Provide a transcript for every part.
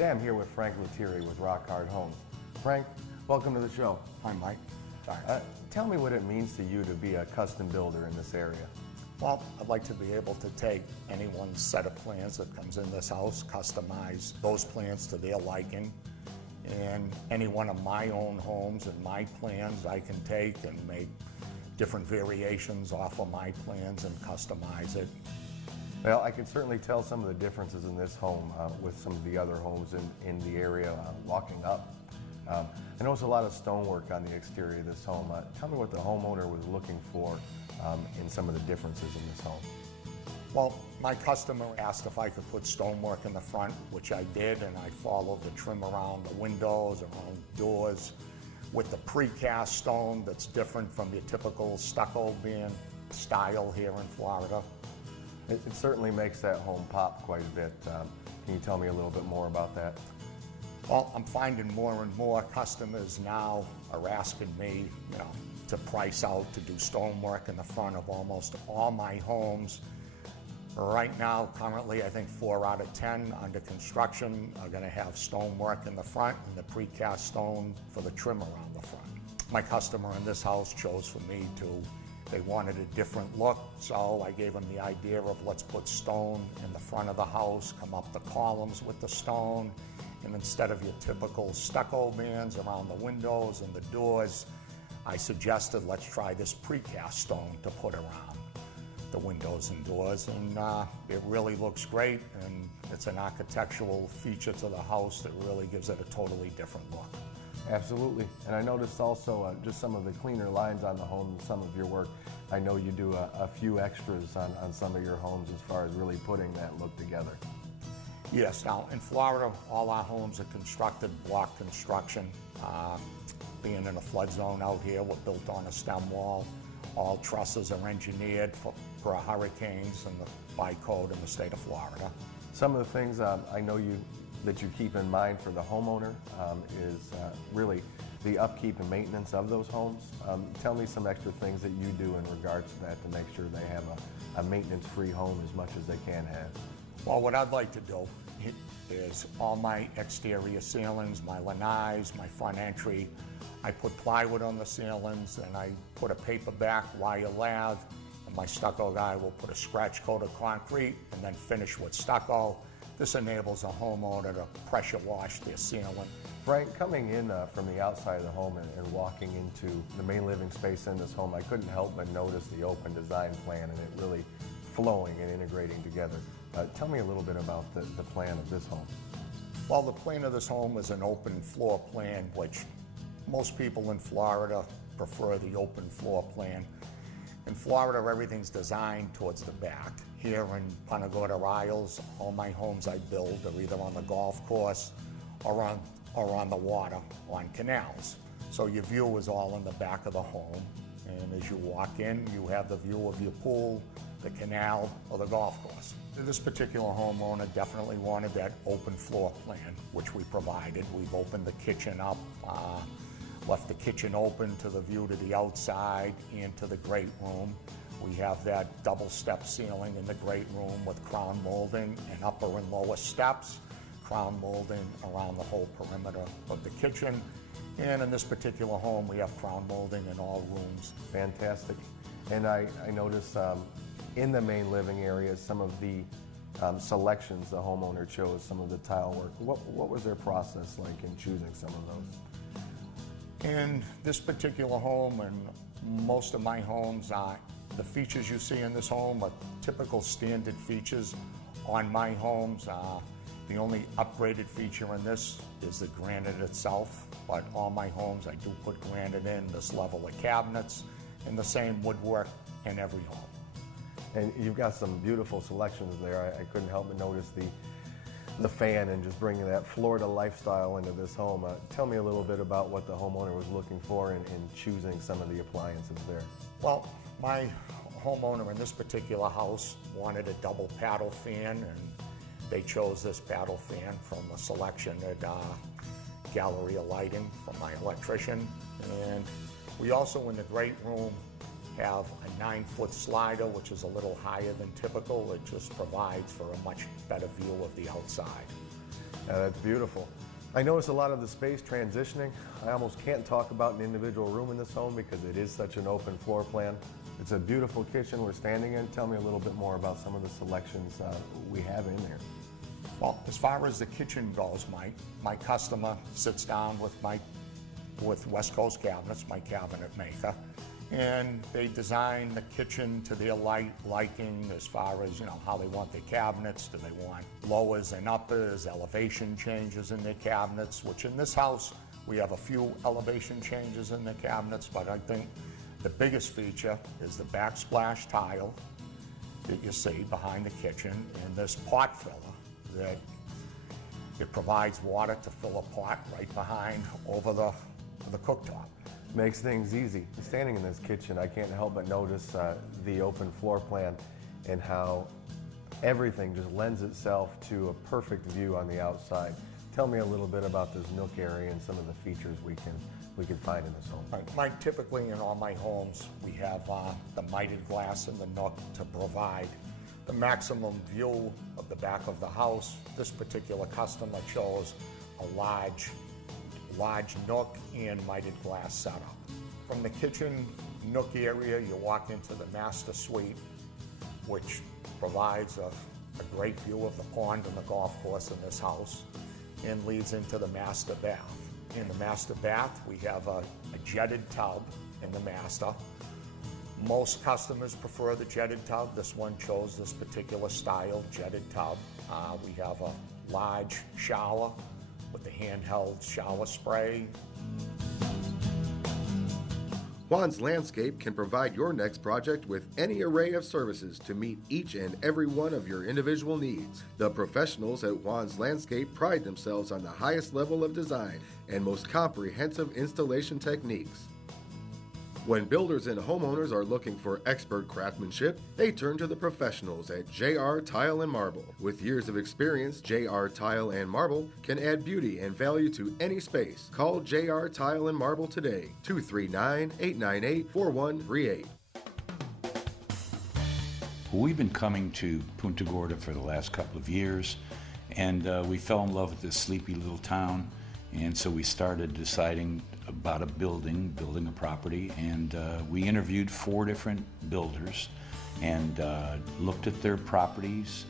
Today I'm here with Frank Letterie with Rock Hard Homes. Frank, welcome to the show. Hi, Mike. Thanks. Tell me what it means to you to be a custom builder in this area. Well, I'd like to be able to take anyone's set of plans that comes in this house, customize those plans to their liking, and any one of my own homes and my plans I can take and make different variations off of my plans and customize it. Well, I can certainly tell some of the differences in this home with some of the other homes in the area walking up. I noticed a lot of stonework on the exterior of this home. Tell me what the homeowner was looking for in some of the differences in this home. Well, my customer asked if I could put stonework in the front, which I did, and I followed the trim around the windows, around doors, with the precast stone that's different from your typical stucco being style here in Florida. It certainly makes that home pop quite a bit. Can you tell me a little bit more about that? Well, I'm finding more and more customers now are asking me, to price out to do stonework in the front of almost all my homes. Right now, currently, I think 4 out of 10 under construction are going to have stonework in the front and the precast stone for the trim around the front. My customer in this house chose for me they wanted a different look, so I gave them the idea of let's put stone in the front of the house, come up the columns with the stone, and instead of your typical stucco bands around the windows and the doors, I suggested let's try this precast stone to put around the windows and doors, and it really looks great, and it's an architectural feature to the house that really gives it a totally different look. Absolutely, and I noticed also just some of the cleaner lines on the home and some of your work. I know you do a few extras on some of your homes as far as really putting that look together. Yes, now in Florida, all our homes are constructed block construction. Being in a flood zone out here, we're built on a stem wall. All trusses are engineered for hurricanes and by code in the state of Florida. Some of the things I know that you keep in mind for the homeowner is really the upkeep and maintenance of those homes. Tell me some extra things that you do in regards to that to make sure they have a maintenance-free home as much as they can have. Well, what I'd like to do is all my exterior ceilings, my lanais, my front entry, I put plywood on the ceilings and I put a paper back wire lath, and my stucco guy will put a scratch coat of concrete and then finish with stucco. This enables a homeowner to pressure wash their ceiling. Frank, coming in from the outside of the home and walking into the main living space in this home, I couldn't help but notice the open design plan and it really flowing and integrating together. Tell me a little bit about the plan of this home. Well, the plan of this home is an open floor plan, which most people in Florida prefer the open floor plan. In Florida, everything's designed towards the back. Here in Punta Gorda Isles, all my homes I build are either on the golf course or on the water, on canals. So your view is all in the back of the home, and as you walk in, you have the view of your pool, the canal, or the golf course. This particular homeowner definitely wanted that open floor plan, which we provided. We've opened the kitchen up, left the kitchen open to the view to the outside and to the great room. We have that double step ceiling in the great room with crown molding and upper and lower steps, crown molding around the whole perimeter of the kitchen. And in this particular home, we have crown molding in all rooms. Fantastic. And I noticed in the main living area, some of the selections the homeowner chose, some of the tile work. What was their process like in choosing some of those? In this particular home and most of my homes, the features you see in this home are typical standard features on my homes. The only upgraded feature in this is the granite itself, but all my homes I do put granite in, this level of cabinets, and the same woodwork in every home. And you've got some beautiful selections there. I couldn't help but notice the fan and just bringing that Florida lifestyle into this home. Tell me a little bit about what the homeowner was looking for in choosing some of the appliances there. Well, my homeowner in this particular house wanted a double paddle fan, and they chose this paddle fan from a selection at Galleria Lighting from my electrician. And we also in the great room have a 9-foot slider, which is a little higher than typical. It just provides for a much better view of the outside. That's beautiful. I notice a lot of the space transitioning. I almost can't talk about an individual room in this home because it is such an open floor plan. It's a beautiful kitchen we're standing in. Tell me a little bit more about some of the selections we have in there. Well, as far as the kitchen goes, my customer sits down with West Coast Cabinets, my cabinet maker, and they design the kitchen to their liking as far as, how they want their cabinets. Do they want lowers and uppers, elevation changes in their cabinets, which in this house, we have a few elevation changes in the cabinets, but I think the biggest feature is the backsplash tile that you see behind the kitchen and this pot filler that it provides water to fill a pot right behind over the cooktop. Makes things easy. Standing in this kitchen, I can't help but notice the open floor plan and how everything just lends itself to a perfect view on the outside. Tell me a little bit about this nook area and some of the features we can find in this home. Typically in all my homes, we have the mitered glass in the nook to provide the maximum view of the back of the house. This particular customer chose a large nook and mitered glass setup. From the kitchen nook area, you walk into the master suite, which provides a great view of the pond and the golf course in this house, and leads into the master bath. In the master bath, we have a jetted tub in the master. Most customers prefer the jetted tub. This one chose this particular style, jetted tub. We have a large shower with the handheld shower spray. Juan's Landscape can provide your next project with any array of services to meet each and every one of your individual needs. The professionals at Juan's Landscape pride themselves on the highest level of design and most comprehensive installation techniques. When builders and homeowners are looking for expert craftsmanship, they turn to the professionals at JR Tile and Marble. With years of experience, JR Tile and Marble can add beauty and value to any space. Call JR Tile and Marble today, 239-898-4138. We've been coming to Punta Gorda for the last couple of years, and we fell in love with this sleepy little town, and so we started deciding about building a property, and we interviewed 4 different builders and looked at their properties,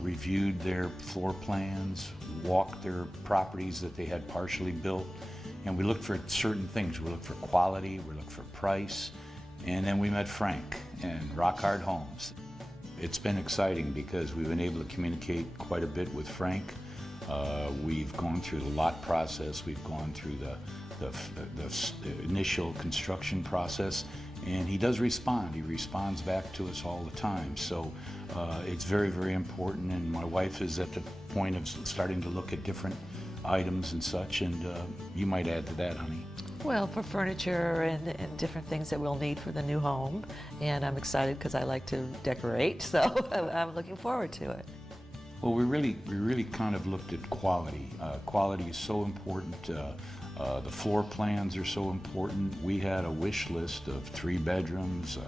reviewed their floor plans, walked their properties that they had partially built, and we looked for certain things. We looked for quality, we looked for price, and then we met Frank and Rock Hard Homes. It's been exciting because we've been able to communicate quite a bit with Frank. We've gone through the lot process, we've gone through the initial construction process, and he does respond. He responds back to us all the time. So it's very, very important, and my wife is at the point of starting to look at different items and such, and you might add to that, honey. Well, for furniture and different things that we'll need for the new home, and I'm excited because I like to decorate, so I'm looking forward to it. Well, we really kind of looked at quality. Quality is so important. The floor plans are so important. We had a wish list of 3 bedrooms,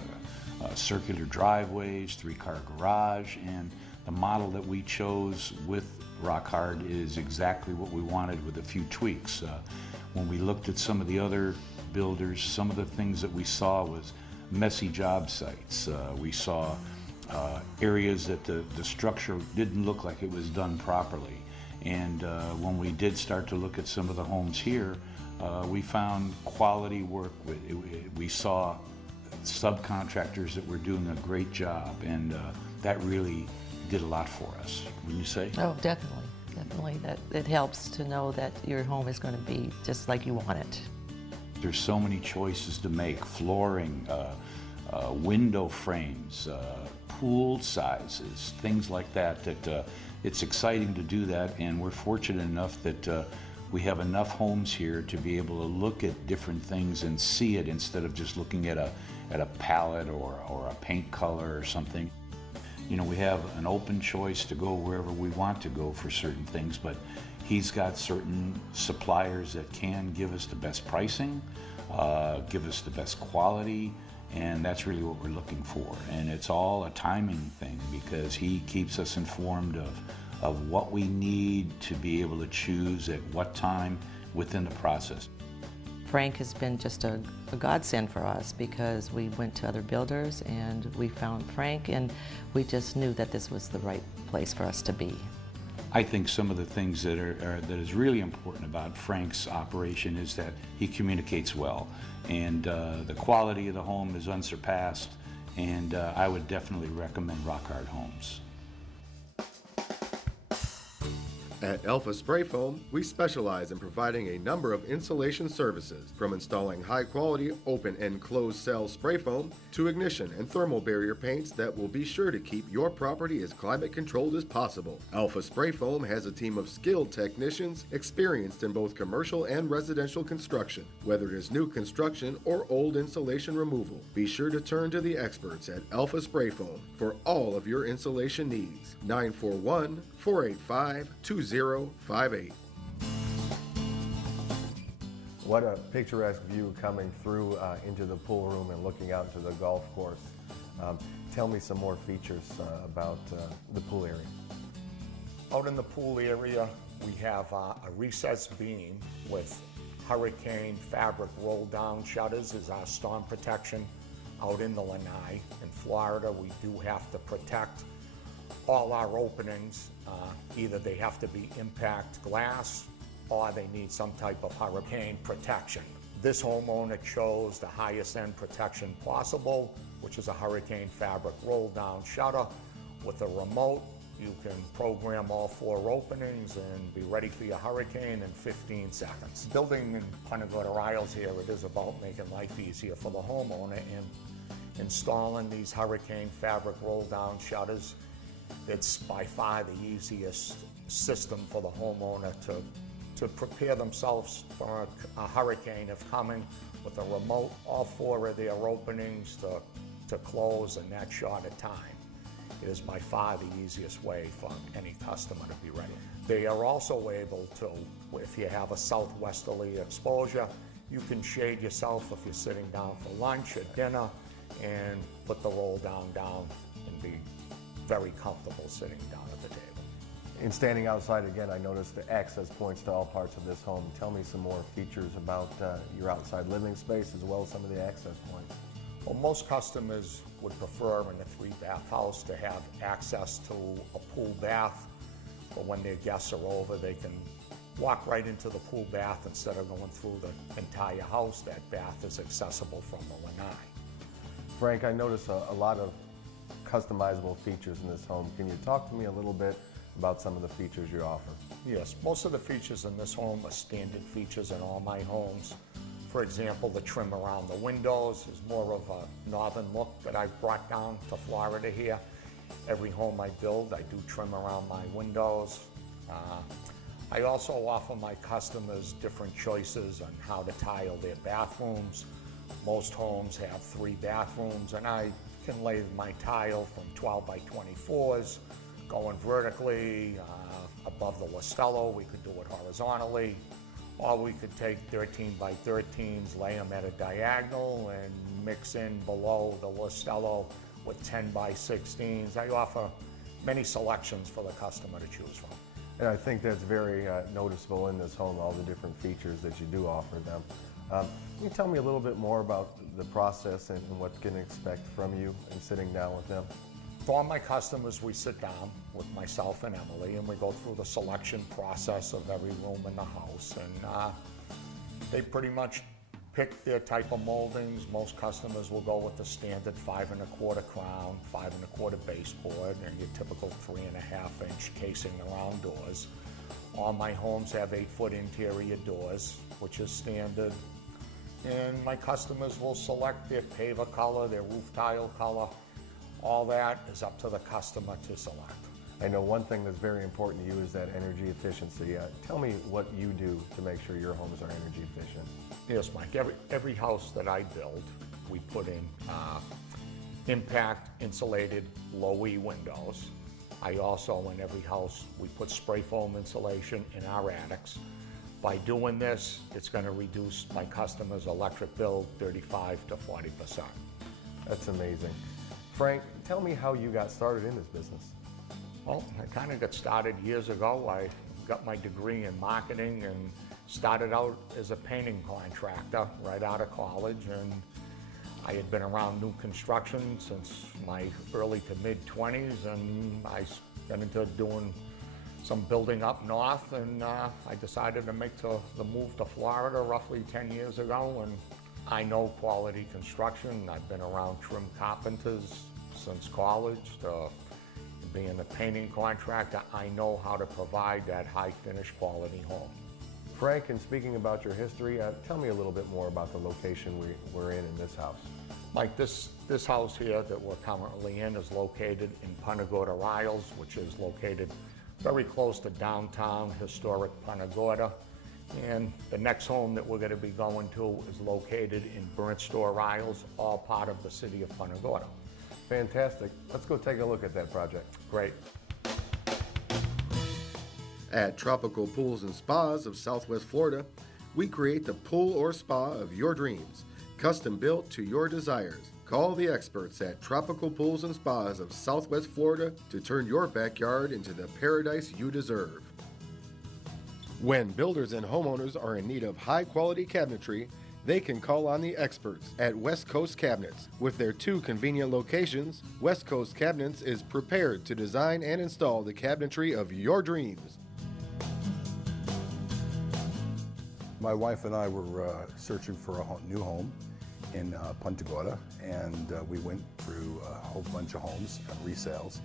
circular driveways, 3-car garage, and the model that we chose with Rock Hard is exactly what we wanted with a few tweaks. When we looked at some of the other builders, some of the things that we saw was messy job sites. We saw areas that the structure didn't look like it was done properly. And when we did start to look at some of the homes here, we found quality work. We saw subcontractors that were doing a great job, and that really did a lot for us, wouldn't you say? Oh, definitely. Definitely. That it helps to know that your home is going to be just like you want it. There's so many choices to make: flooring, window frames, pool sizes, things like that. It's exciting to do that, and we're fortunate enough that we have enough homes here to be able to look at different things and see it instead of just looking at a palette or a paint color or something. You know, we have an open choice to go wherever we want to go for certain things, but he's got certain suppliers that can give us the best pricing, give us the best quality, and that's really what we're looking for. And it's all a timing thing because he keeps us informed of what we need to be able to choose at what time within the process. Frank has been just a godsend for us because we went to other builders and we found Frank, and we just knew that this was the right place for us to be. I think some of the things that is really important about Frank's operation is that he communicates well, and the quality of the home is unsurpassed, and I would definitely recommend Rock Hard Homes. At Alpha Spray Foam, we specialize in providing a number of insulation services, from installing high-quality open and closed cell spray foam to ignition and thermal barrier paints that will be sure to keep your property as climate controlled as possible. Alpha Spray Foam has a team of skilled technicians experienced in both commercial and residential construction, whether it is new construction or old insulation removal. Be sure to turn to the experts at Alpha Spray Foam for all of your insulation needs. 941-485-2058. What a picturesque view coming through into the pool room and looking out to the golf course. Tell me some more features about the pool area. Out in the pool area, we have a recessed beam with hurricane fabric roll-down shutters as our storm protection. Out in the Lanai, in Florida, we do have to protect all our openings. Either they have to be impact glass or they need some type of hurricane protection. This homeowner chose the highest end protection possible, which is a hurricane fabric roll down shutter. With a remote, you can program all 4 openings and be ready for your hurricane in 15 seconds. Building in Punta Gorda Isles here, it is about making life easier for the homeowner and installing these hurricane fabric roll down shutters. It's by far the easiest system for the homeowner to prepare themselves for a hurricane if coming. With a remote, all 4 of their openings to close in that short a time. It is by far the easiest way for any customer to be ready. They are also able to, if you have a southwesterly exposure, you can shade yourself if you're sitting down for lunch or dinner and put the roll down and be very comfortable sitting down at the table. In standing outside again, I noticed the access points to all parts of this home. Tell me some more features about your outside living space as well as some of the access points. Well, most customers would prefer in a 3-bath house to have access to a pool bath, but when their guests are over, they can walk right into the pool bath instead of going through the entire house. That bath is accessible from the lanai. Frank, I noticed a lot of customizable features in this home. Can you talk to me a little bit about some of the features you offer? Yes, most of the features in this home are standard features in all my homes. For example, the trim around the windows is more of a northern look that I've brought down to Florida here. Every home I build, I do trim around my windows. I also offer my customers different choices on how to tile their bathrooms. Most homes have 3 bathrooms, and I can lay my tile from 12 by 24s, going vertically above the Listello. We could do it horizontally, or we could take 13 by 13s, lay them at a diagonal, and mix in below the Listello with 10 by 16s. I offer many selections for the customer to choose from. And I think that's very noticeable in this home, all the different features that you do offer them. Can you tell me a little bit more about the process and what can expect from you in sitting down with them? For all my customers, we sit down with myself and Emily, and we go through the selection process of every room in the house. And they pretty much pick their type of moldings. Most customers will go with the standard 5 1/4 crown, 5 1/4 baseboard, and your typical 3.5-inch casing around doors. All my homes have 8-foot interior doors, which is standard. And my customers will select their paver color, their roof tile color. All that is up to the customer to select. I know one thing that's very important to you is that energy efficiency. Tell me what you do to make sure your homes are energy efficient. Yes, Mike. Every house that I build, we put in impact insulated low-E windows. I also, in every house, we put spray foam insulation in our attics. By doing this, it's going to reduce my customers' electric bill 35 to 40%. That's amazing. Frank, tell me how you got started in this business. Well, I kind of got started years ago. I got my degree in marketing and started out as a painting contractor right out of college, and I had been around new construction since my early to mid-20s, and I got into doing some building up north, and I decided to make the move to Florida roughly 10 years ago, and I know quality construction. I've been around trim carpenters since college. Being a painting contractor, I know how to provide that high finish quality home. Frank, and speaking about your history, tell me a little bit more about the location we're in this house. Like this house here that we're currently in is located in Punta Gorda, Isles, which is located very close to downtown historic Punta Gorda. And the next home that we're going to be going to is located in Burnt Store, Isles, all part of the city of Punta Gorda. Fantastic. Let's go take a look at that project. Great. At Tropical Pools and Spas of Southwest Florida, we create the pool or spa of your dreams, custom built to your desires. Call the experts at Tropical Pools and Spas of Southwest Florida to turn your backyard into the paradise you deserve. When builders and homeowners are in need of high-quality cabinetry, they can call on the experts at West Coast Cabinets. With their 2 convenient locations, West Coast Cabinets is prepared to design and install the cabinetry of your dreams. My wife and I were searching for a new home in Punta Gorda, and we went through a whole bunch of homes and resales,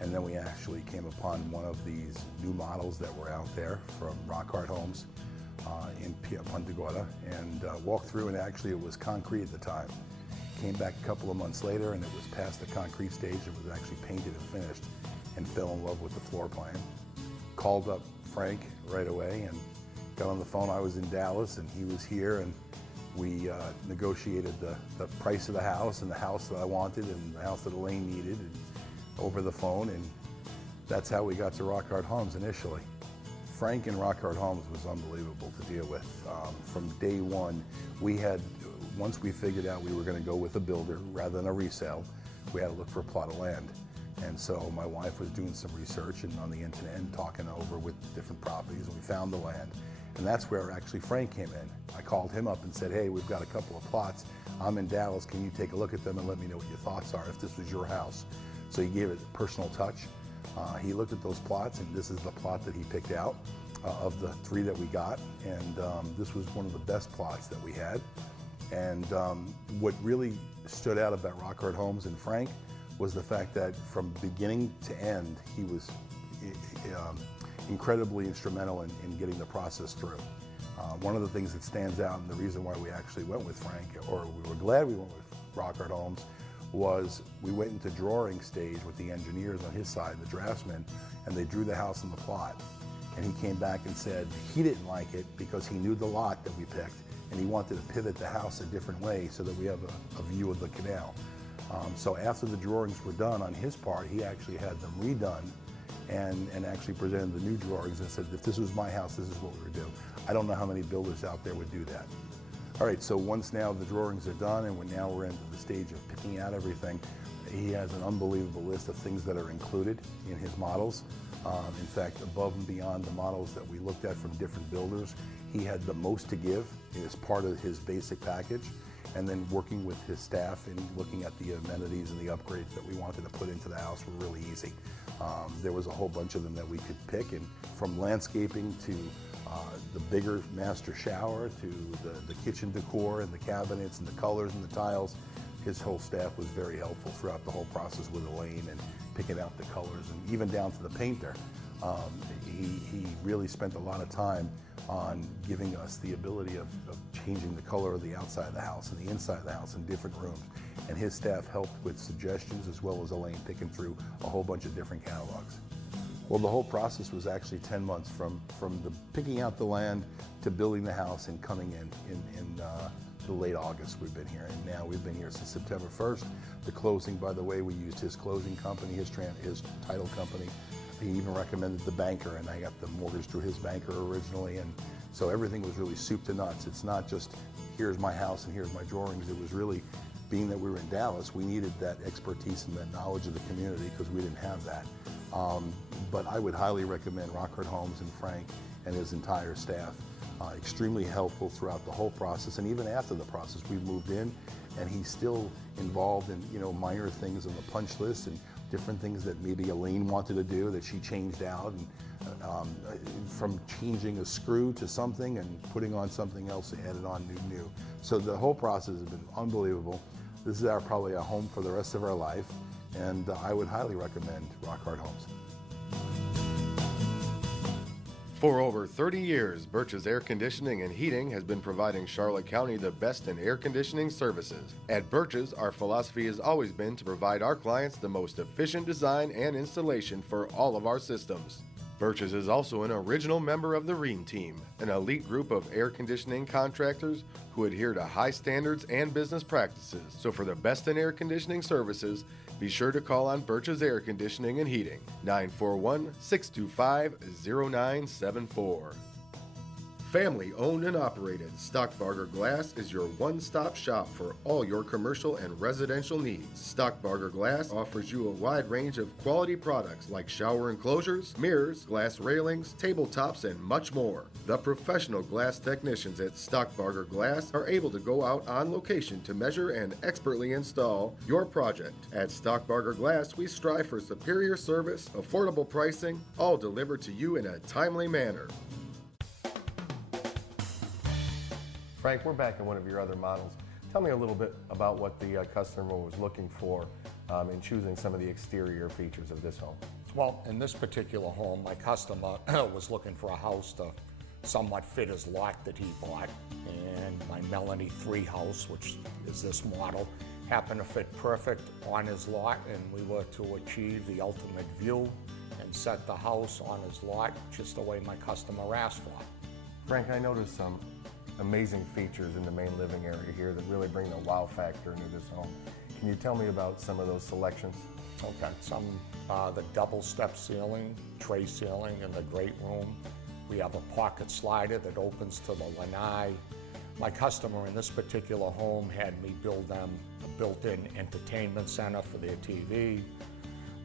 and then we actually came upon one of these new models that were out there from Rock Art Homes in Punta Gorda, and walked through, and actually it was concrete at the time. Came back a couple of months later, and it was past the concrete stage. It was actually painted and finished, and fell in love with the floor plan. Called up Frank right away and got on the phone. I was in Dallas and he was here, and we negotiated the price of the house and the house that I wanted and the house that Elaine needed over the phone, and that's how we got to Rock Art Homes initially. Frank and Rock Art Homes was unbelievable to deal with. From day one, once we figured out we were going to go with a builder rather than a resale, we had to look for a plot of land. And so my wife was doing some research and on the internet and talking over with different properties, and we found the land. And that's where actually Frank came in. I called him up and said, hey, we've got a couple of plots. I'm in Dallas. Can you take a look at them and let me know what your thoughts are if this was your house? So he gave it a personal touch. He looked at those plots, and this is the plot that he picked out of the 3 that we got. And this was one of the best plots that we had. And what really stood out about Rock Art Homes and Frank was the fact that from beginning to end, he was incredibly instrumental in getting the process through. One of the things that stands out, and the reason why we actually went with Frank, or we were glad we went with Rock Art Homes, was we went into drawing stage with the engineers on his side, the draftsmen, and they drew the house on the plot. And he came back and said he didn't like it because he knew the lot that we picked, and he wanted to pivot the house a different way so that we have a view of the canal. So after the drawings were done on his part, he actually had them redone and actually presented the new drawings and said, if this was my house, this is what we would do. I don't know how many builders out there would do that. All right, so once now the drawings are done and we're into the stage of picking out everything, he has an unbelievable list of things that are included in his models. In fact, above and beyond the models that we looked at from different builders, he had the most to give as part of his basic package. And then working with his staff and looking at the amenities and the upgrades that we wanted to put into the house were really easy. There was a whole bunch of them that we could pick, and from landscaping to the bigger master shower to the kitchen decor and the cabinets and the colors and the tiles, his whole staff was very helpful throughout the whole process with Elaine and picking out the colors, and even down to the painter. He really spent a lot of time on giving us the ability of changing the color of the outside of the house and the inside of the house in different rooms. And his staff helped with suggestions, as well as Elaine picking through a whole bunch of different catalogs. Well, the whole process was actually 10 months from the picking out the land to building the house and coming in the late August. We've been here, and now we've been here since September 1st. The closing, by the way, we used his closing company, his title company. He even recommended the banker, and I got the mortgage through his banker originally, and so everything was really soup to nuts. It's not just, here's my house and here's my drawings. It was really, being that we were in Dallas, we needed that expertise and that knowledge of the community because we didn't have that. But I would highly recommend Rockhart Homes and Frank and his entire staff. Extremely helpful throughout the whole process, and even after the process. We've moved in, and he's still involved in, you know, minor things on the punch list and different things that maybe Elaine wanted to do that she changed out, and from changing a screw to something and putting on something else, added on new. So the whole process has been unbelievable. This is probably a home for the rest of our life, and I would highly recommend Rockhart Homes. For over 30 years, Birch's Air Conditioning and Heating has been providing Charlotte County the best in air conditioning services. At Birch's, our philosophy has always been to provide our clients the most efficient design and installation for all of our systems. Birch's is also an original member of the REAM team, an elite group of air conditioning contractors who adhere to high standards and business practices. So for the best in air conditioning services, be sure to call on Birch's Air Conditioning and Heating, 941-625-0974. Family owned and operated, Stockbarger Glass is your one-stop shop for all your commercial and residential needs. Stockbarger Glass offers you a wide range of quality products like shower enclosures, mirrors, glass railings, tabletops, and much more. The professional glass technicians at Stockbarger Glass are able to go out on location to measure and expertly install your project. At Stockbarger Glass, we strive for superior service, affordable pricing, all delivered to you in a timely manner. Frank, we're back in one of your other models. Tell me a little bit about what the customer was looking for in choosing some of the exterior features of this home. Well, in this particular home, my customer was looking for a house to somewhat fit his lot that he bought, and my Melanie 3 house, which is this model, happened to fit perfect on his lot, and we were to achieve the ultimate view and set the house on his lot just the way my customer asked for. Frank, I noticed some amazing features in the main living area here that really bring the wow factor into this home. Can you tell me about some of those selections? Okay, the double step ceiling, tray ceiling in the great room. We have a pocket slider that opens to the lanai. My customer in this particular home had me build them a built-in entertainment center for their TV.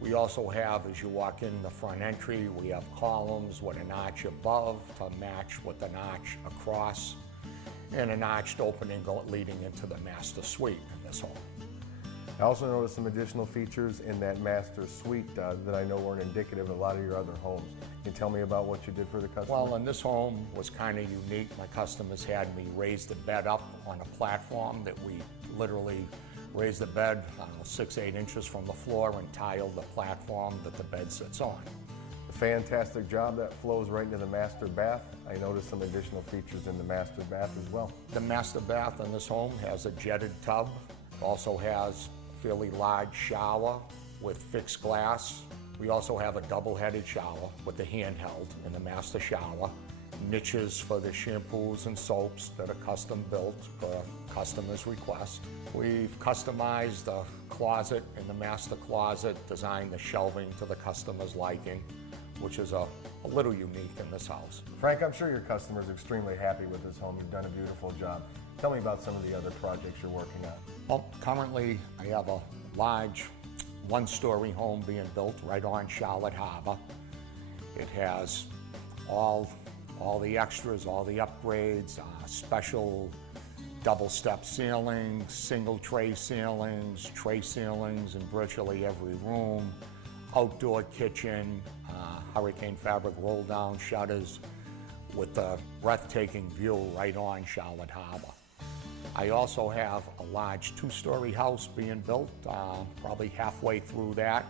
We also have, as you walk in the front entry, we have columns with an arch above to match with an arch across, and an arched opening leading into the master suite in this home. I also noticed some additional features in that master suite that I know weren't indicative of a lot of your other homes. Can you tell me about what you did for the customer? Well, and this home was kind of unique. My customers had me raise the bed up on a platform that we literally raised the bed, I don't know, 6-8 inches from the floor and tiled the platform that the bed sits on. Fantastic job. That flows right into the master bath. I noticed some additional features in the master bath as well. The master bath in this home has a jetted tub. Also has a fairly large shower with fixed glass. We also have a double-headed shower with the handheld in the master shower. Niches for the shampoos and soaps that are custom built per customer's request. We've customized the closet in the master closet, designed the shelving to the customer's liking, which is a little unique in this house. Frank, I'm sure your customer's extremely happy with this home. You've done a beautiful job. Tell me about some of the other projects you're working on. Well, currently I have a large one-story home being built right on Charlotte Harbor. It has all the extras, all the upgrades, special double-step ceilings, single tray ceilings in virtually every room, outdoor kitchen, hurricane fabric roll-down shutters with a breathtaking view right on Charlotte Harbor. I also have a large 2-story house being built, probably halfway through that.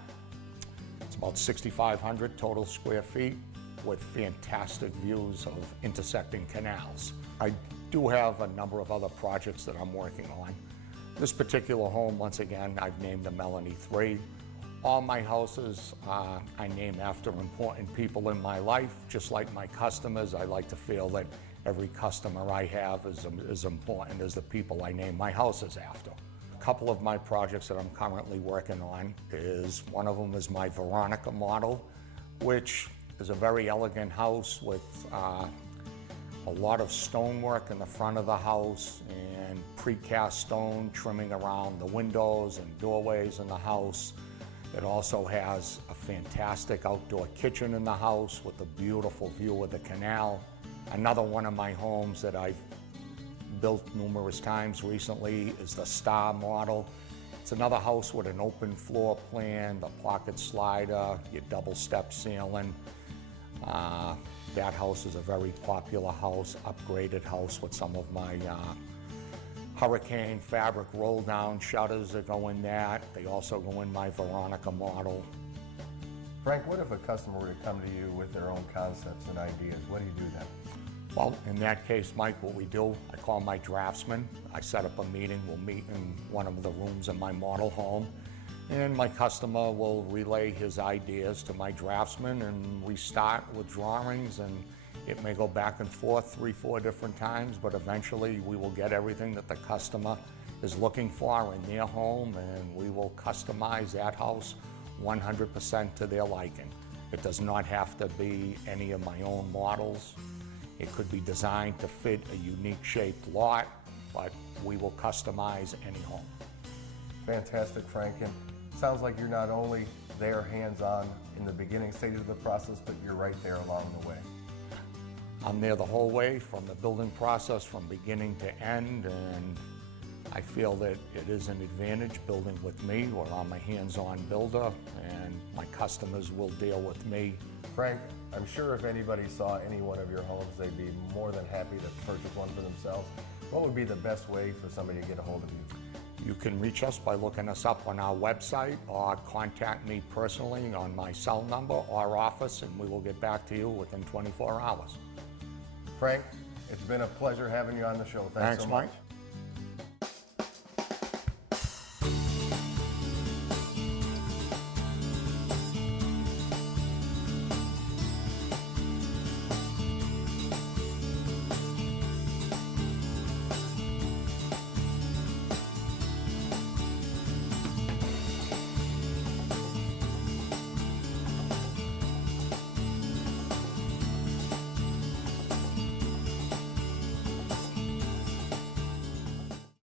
It's about 6,500 total square feet with fantastic views of intersecting canals. I do have a number of other projects that I'm working on. This particular home, once again, I've named the Melanie 3. All my houses I name after important people in my life. Just like my customers, I like to feel that every customer I have is as important as the people I name my houses after. A couple of my projects that I'm currently working on is, one of them is my Veronica model, which is a very elegant house with a lot of stonework in the front of the house and precast stone trimming around the windows and doorways in the house It also has a fantastic outdoor kitchen in the house with a beautiful view of the canal. Another one of my homes that I've built numerous times recently is the Star model. It's another house with an open floor plan, the pocket slider, your double step ceiling. That house is a very popular house, upgraded house with some of my Hurricane fabric roll-down shutters that go in that. They also go in my Veronica model. Frank, what if a customer were to come to you with their own concepts and ideas? What do you do then? Well, in that case, Mike, what we do, I call my draftsman. I set up a meeting. We'll meet in one of the rooms in my model home, and my customer will relay his ideas to my draftsman, and we start with drawings, and it may go back and forth 3-4 different times, but eventually we will get everything that the customer is looking for in their home, and we will customize that house 100% to their liking. It does not have to be any of my own models. It could be designed to fit a unique shaped lot, but we will customize any home. Fantastic, Frank. And sounds like you're not only there hands-on in the beginning stages of the process, but you're right there along the way. I'm there the whole way from the building process from beginning to end, and I feel that it is an advantage building with me, where I'm a hands-on builder and my customers will deal with me. Frank, I'm sure if anybody saw any one of your homes, they'd be more than happy to purchase one for themselves. What would be the best way for somebody to get a hold of you? You can reach us by looking us up on our website or contact me personally on my cell number or office, and we will get back to you within 24 hours. Frank, it's been a pleasure having you on the show. Thanks so much. Mike.